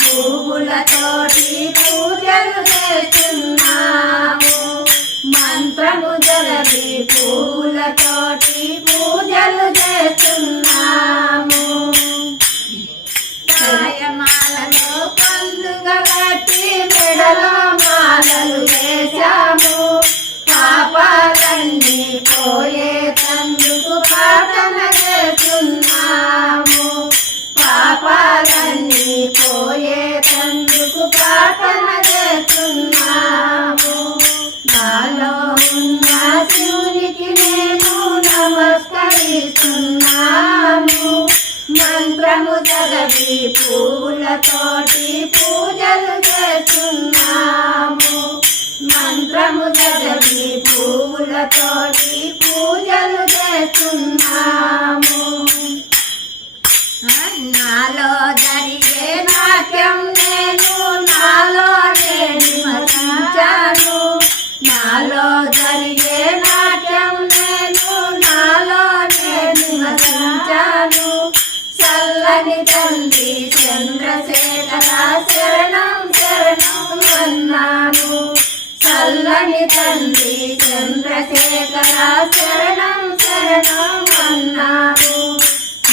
పువ్వులతోటి పూజలు చేస్తున్నాము మంత్రము జలది పువ్వులతోటి పూజలు చేస్తున్నాము మాలలో పండుగ కట్టి మెడలో మాలలు వేశాము పాపాలన్నీ పోయే తందుకు ప్రార్థన చేస్తున్నాము పాపాలన్నీ పోయే తందుకు ప్రార్థన చేస్తున్నాము నాలో ఉన్న శివునికి మేము నమస్కరిస్తున్నాము మంత్రము జగది పూలతోటి పూజలు చేస్తున్నాము మంత్రము జగది పూలతోటి పూజలు చేస్తున్నాము నాలో జరిగే నాట్యం నేను నాలో నిమరించాను నాలో జరిగే నాట్యం నేను నాలో నిమరించాను చల్లని తండ్రి చంద్రశేఖర శరణం శరణం అన్నాను చల్లని తండ్రి చంద్రశేఖర శరణం శరణం అన్నాను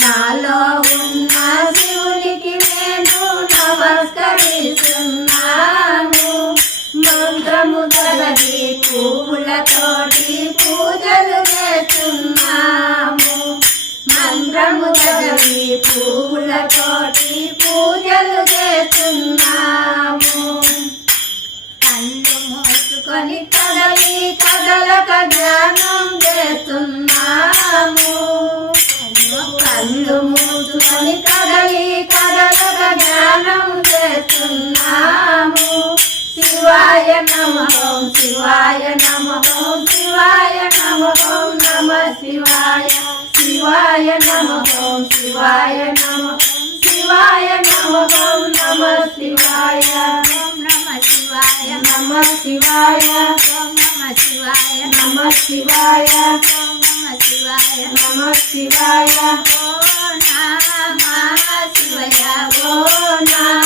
నాలో ఉన్న శివునికి నేను నమస్కరిస్తున్నాను మంత్రము జగది పువ్వులతోటి పూజలు చేస్తున్నాము మంత్రము జగది పువ్వులతోటి పూజలు చేస్తున్నాము కళ్ళు మూసుకొని కదలి కదలక ధ్యానం చేస్తున్నాము కళ్ళు మూసుకొని కదలి కదలక ధ్యానం చేస్తున్నాము శివాయ నమః శివాయ నమః శివాయ నమః నమః శివాయ శివాయ నమః శివాయ నమః శివాయ నమః నమః శివాయ నమః శివాయ నమః శివాయ నమః శివాయ నమః శివాయ నమః శివాయ నమః శివాయ ఓ నమః శివాయ ఓ నమః